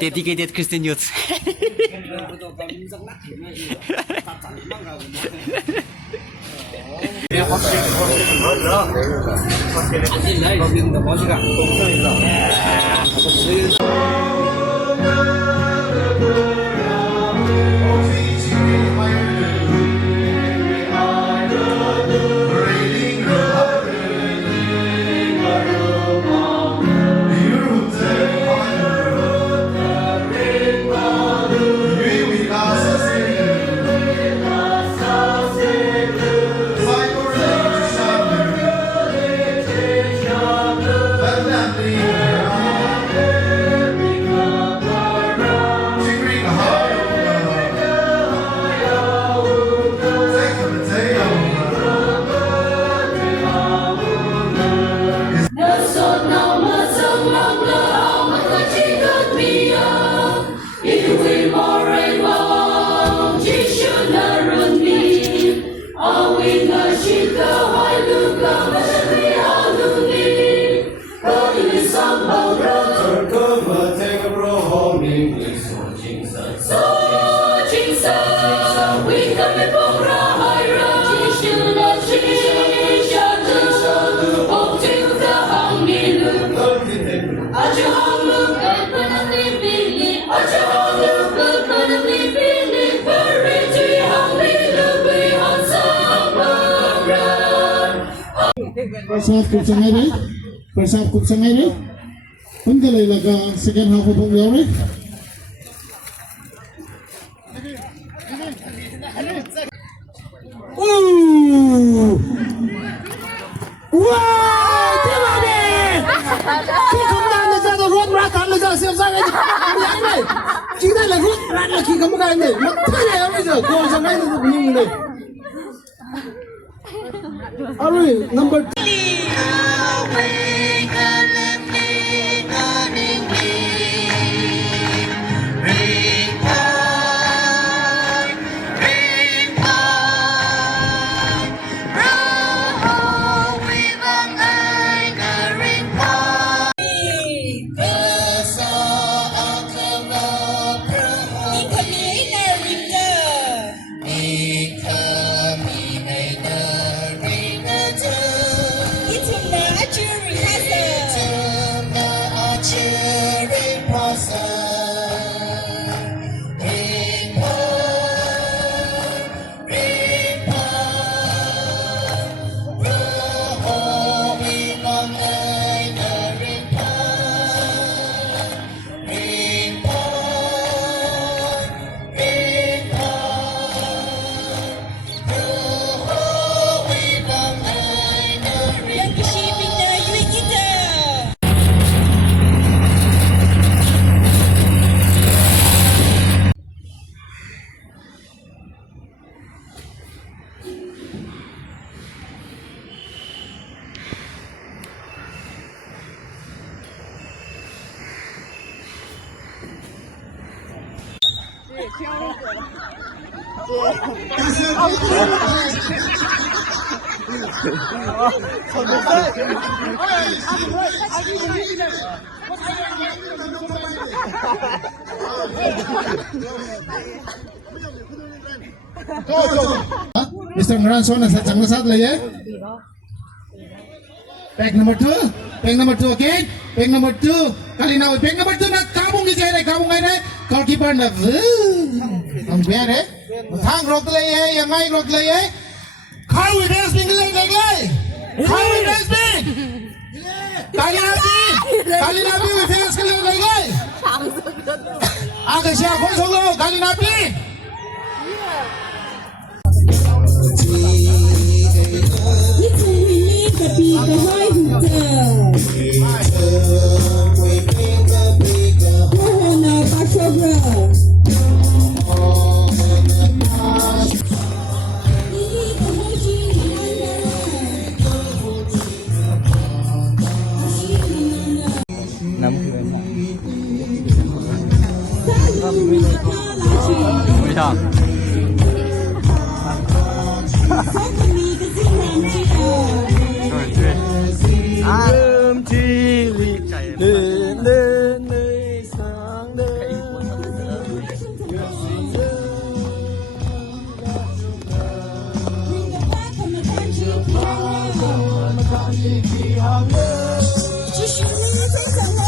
Dedicated Christian youth. First half kung sangay rin. Pagdalay laga second half of the rin. Ooh! Wow! Diba ni? Kung na sa road rat ang nasa siya sa akin. Kita lang road rat na kika mo kain eh. Magpala yung isa. Kung sangay na sa piling mo. Alright, number 2. Mr. Ngranson nasa chang nasat lay eh. Pack number 2 again. Pack number 2. Kali na pack number 2 na kabung ni kay na goalkeeper na ang biar eh. Thang rok lay eh, yang ngai rok lay eh. How it has been lay. How it has been. Kali nabi we fans ke lay. Aga siya kon solo kali nabi. Empty 继续你最可能。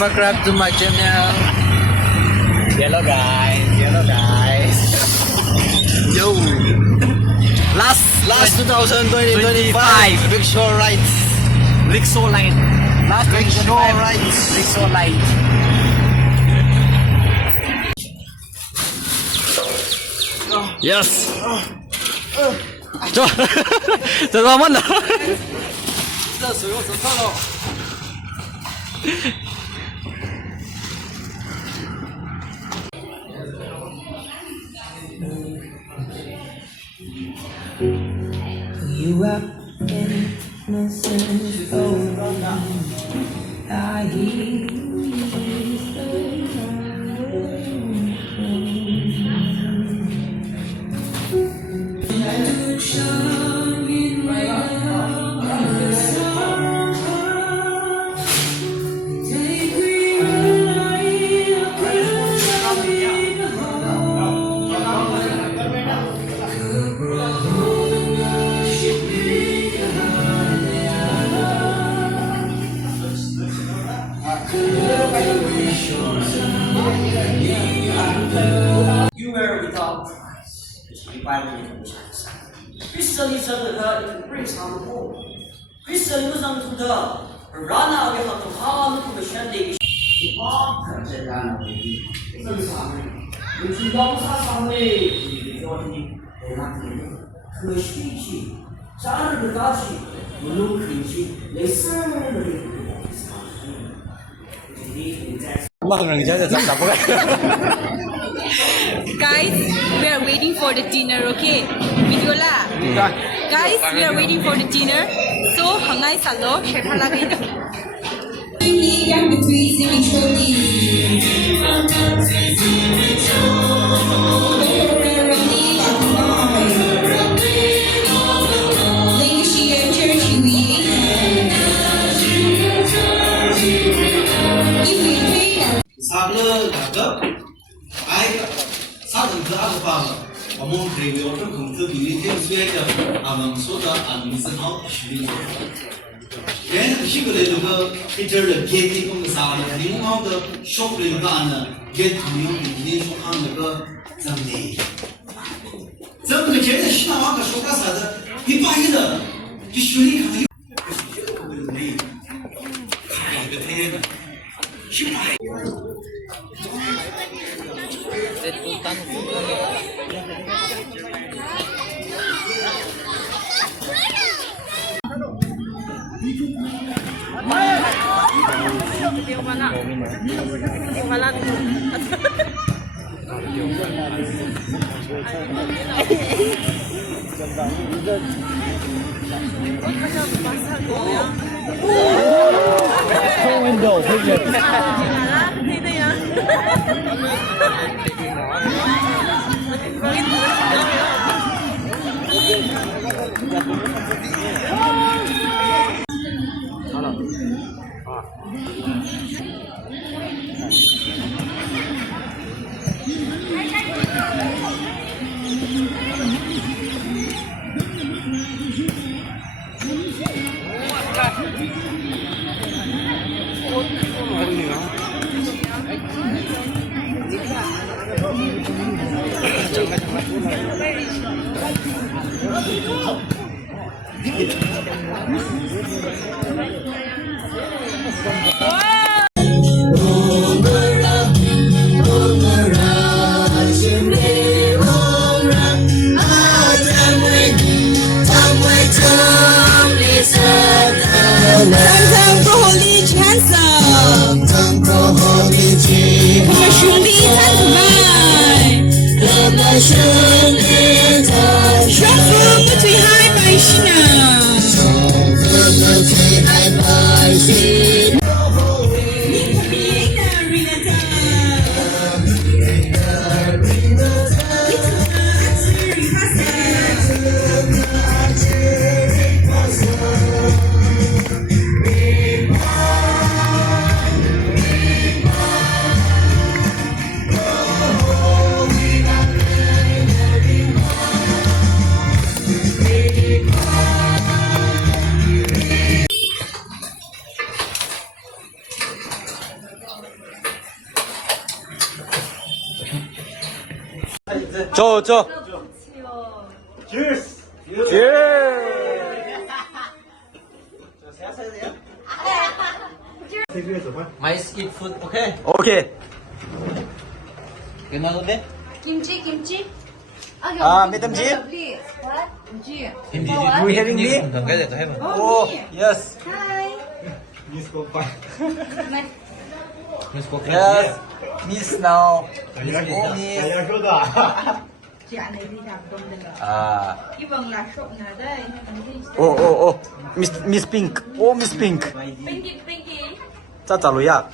Subscribe to my channel. Hello guys. Yo. Last 2025 Rickshaw rides. Rickshaw line. Last Rickshaw rides. Rickshaw line. Yes. 저 잠깐만. 这水我手上了。 You are innocent, oh, I hear you say You were without Christ, which divided from chance. Christian is the brings on the whole. Christian is on the rana of the power to the shandy. The power to the rana of the sun. Which is long Sunday, the body, the nothing. The speech, Sarah the Dashi, the look, they serve the Guys, we are waiting for the dinner, okay? Video la. Guys, we are waiting for the dinner. So, hangai salo, shepa lagay na.我们这个这工资比例挺水的，俺们说的俺们是好虚的。原来这个的这个这这的别的公司啊，另外的小的那个呢，也同样明天说他那个怎么的，怎么的？现在西南话个说个啥子？一把一的，就学历看有，这个问题，看一个天的，是吧？ Window, 저. Cheers. Mice eat food, okay? 오케이. Kenal ulit? Kimchi. Madam Ji? Please. What? Kimchi. You hearing me? Oh, yes. Hi. Yes. Miss now. Miss Miss. Oh. Miss Pink. Oh, Miss Pink. Pinky. 짜 짜루야.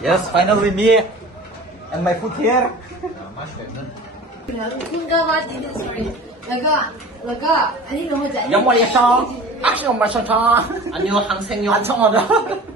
Yes, finally me and my food here. Laga. Ani no mo 영원히 성. 악시 엄마 성성. Ano ang sengyo? 안청하다.